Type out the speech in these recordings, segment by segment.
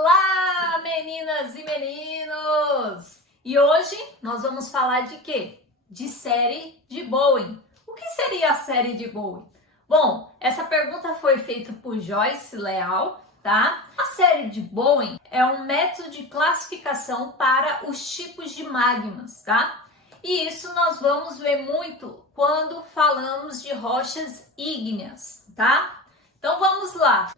Olá, meninas e meninos! E hoje nós vamos falar de quê? De série de Bowen. O que seria a série de Bowen? Bom, essa pergunta foi feita por Joyce Leal, tá? A série de Bowen é um método de classificação para os tipos de magmas, tá? E isso nós vamos ver muito quando falamos de rochas ígneas, tá? Então vamos lá.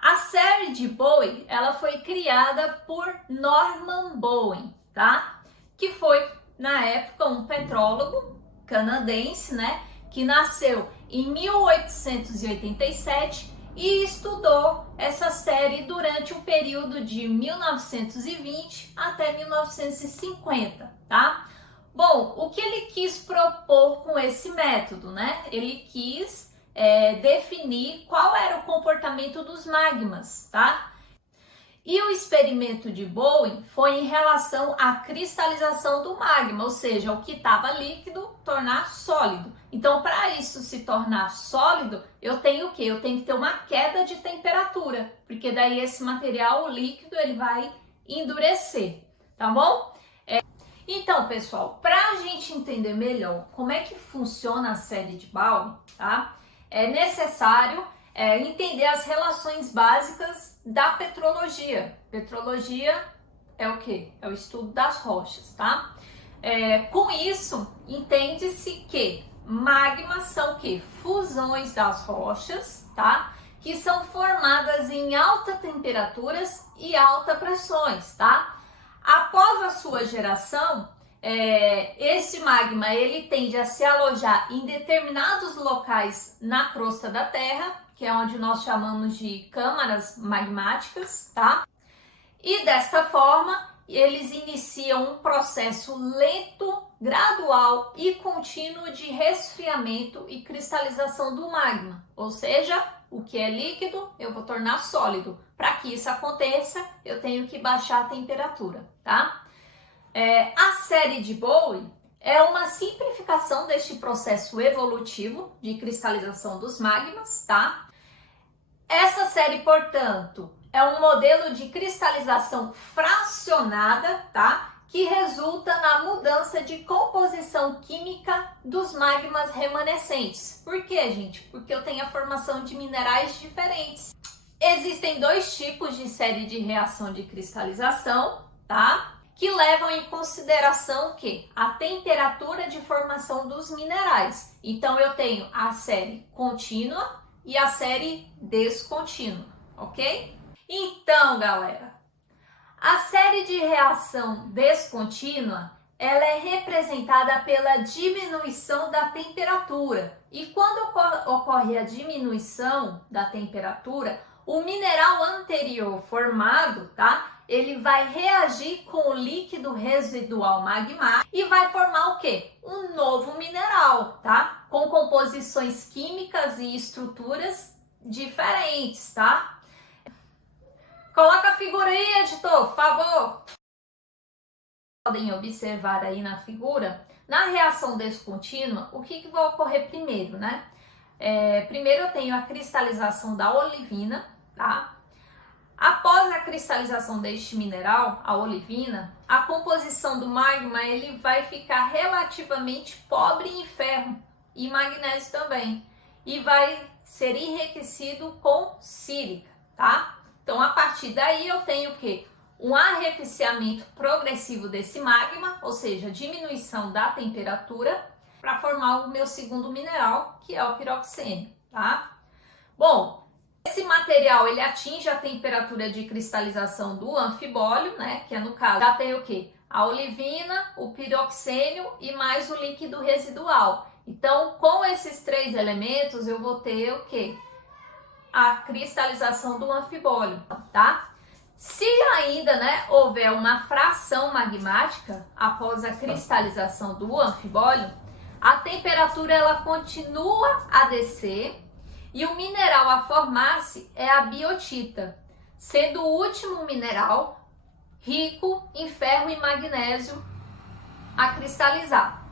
A série de Bowen, ela foi criada por Norman Bowen, tá? Que foi, na época, um petrólogo canadense, né? Que nasceu em 1887 e estudou essa série durante o período de 1920 até 1950, tá? Bom, o que ele quis propor com esse método, né? Ele quis definir qual era o comportamento dos magmas, tá? E o experimento de Bowen foi em relação à cristalização do magma, ou seja, o que estava líquido tornar sólido. Então, para isso se tornar sólido, eu tenho o quê? Eu tenho que ter uma queda de temperatura, porque daí esse material líquido ele vai endurecer, tá bom? Então, pessoal, para a gente entender melhor como é que funciona a série de Bowen, tá? É necessário entender as relações básicas da petrologia. Petrologia é o quê? É o estudo das rochas, tá? Com isso, entende-se que magmas são o quê? Fusões das rochas, tá? Que são formadas em altas temperaturas e altas pressões, tá? Após a sua geração, esse magma ele tende a se alojar em determinados locais na crosta da Terra, que é onde nós chamamos de câmaras magmáticas, tá? E desta forma, eles iniciam um processo lento, gradual e contínuo de resfriamento e cristalização do magma. Ou seja, o que é líquido, eu vou tornar sólido. Para que isso aconteça, eu tenho que baixar a temperatura, tá? A série de Bowen é uma simplificação deste processo evolutivo de cristalização dos magmas, tá? Essa série, portanto, é um modelo de cristalização fracionada, tá? Que resulta na mudança de composição química dos magmas remanescentes. Por quê, gente? Porque eu tenho a formação de minerais diferentes. Existem dois tipos de série de reação de cristalização, tá? Que levam em consideração o quê? A temperatura de formação dos minerais. Então, eu tenho a série contínua e a série descontínua, ok? Então, galera, a série de reação descontínua, ela é representada pela diminuição da temperatura. E quando ocorre a diminuição da temperatura, o mineral anterior formado, tá? Ele vai reagir com o líquido residual magmático e vai formar o quê? Um novo mineral, tá? Com composições químicas e estruturas diferentes, tá? Coloca a figura aí, editor, por favor. Podem observar aí na figura, na reação descontínua, o que vai ocorrer primeiro, né? Primeiro eu tenho a cristalização da olivina, tá? Após a cristalização deste mineral, a olivina, a composição do magma ele vai ficar relativamente pobre em ferro e magnésio também. E vai ser enriquecido com sílica, tá? Então, a partir daí eu tenho o quê? Um arrefecimento progressivo desse magma, ou seja, diminuição da temperatura, para formar o meu segundo mineral, que é o piroxênio, tá? Bom, esse material ele atinge a temperatura de cristalização do anfibólio, né? Que é no caso, já tem o quê? A olivina, o piroxênio e mais o líquido residual. Então, com esses três elementos, eu vou ter o quê? A cristalização do anfibólio, tá? Se ainda, né, houver uma fração magmática após a cristalização do anfibólio, a temperatura ela continua a descer e o mineral a formar-se é a biotita, sendo o último mineral rico em ferro e magnésio a cristalizar.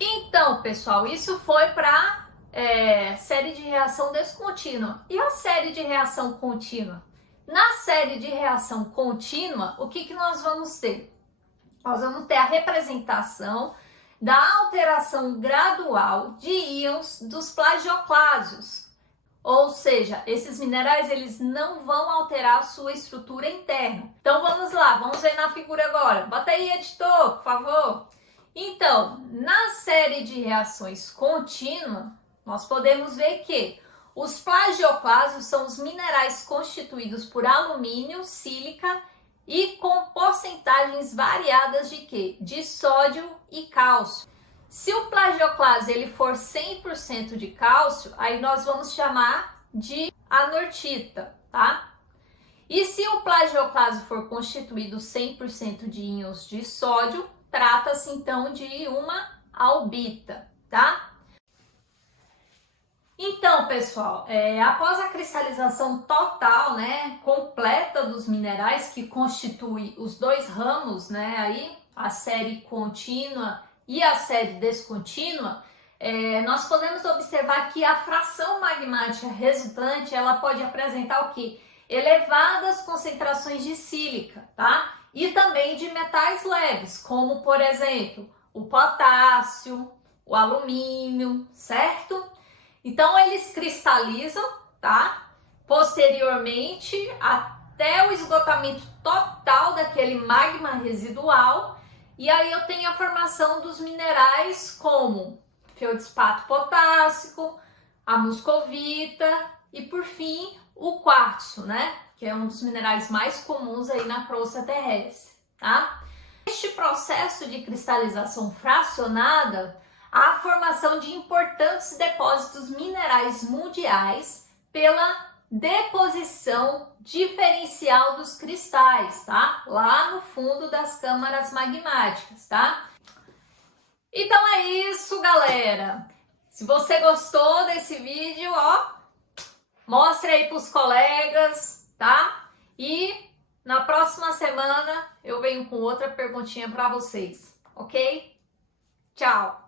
Então, pessoal, isso foi para série de reação descontínua. E a série de reação contínua? Na série de reação contínua, o que nós vamos ter? Nós vamos ter a representação da alteração gradual de íons dos plagioclásios. Ou seja, esses minerais eles não vão alterar a sua estrutura interna. Então vamos lá, vamos ver na figura agora. Bota aí, editor, por favor. Então, na série de reações contínua, nós podemos ver que os plagioclásios são os minerais constituídos por alumínio, sílica e com porcentagens variadas de quê? De sódio e cálcio. Se o plagioclase ele for 100% de cálcio, aí nós vamos chamar de anortita, tá? E se o plagioclase for constituído 100% de íons de sódio, trata-se então de uma albita, tá? Então, pessoal, após a cristalização total, né, completa dos minerais que constitui os dois ramos, né, aí a série contínua e a série descontínua, nós podemos observar que a fração magmática resultante, ela pode apresentar o quê? Elevadas concentrações de sílica, tá? E também de metais leves, como por exemplo, o potássio, o alumínio, certo? Então eles cristalizam, tá? Posteriormente, até o esgotamento total daquele magma residual, e aí eu tenho a formação dos minerais como feldespato potássico, a muscovita e por fim o quartzo, né? Que é um dos minerais mais comuns aí na crosta terrestre, tá? Este processo de cristalização fracionada, há a formação de importantes depósitos minerais mundiais pela deposição diferencial dos cristais, tá? Lá no fundo das câmaras magmáticas, tá? Então é isso, galera. Se você gostou desse vídeo, ó, mostre aí pros colegas, tá? E na próxima semana eu venho com outra perguntinha para vocês, ok? Tchau!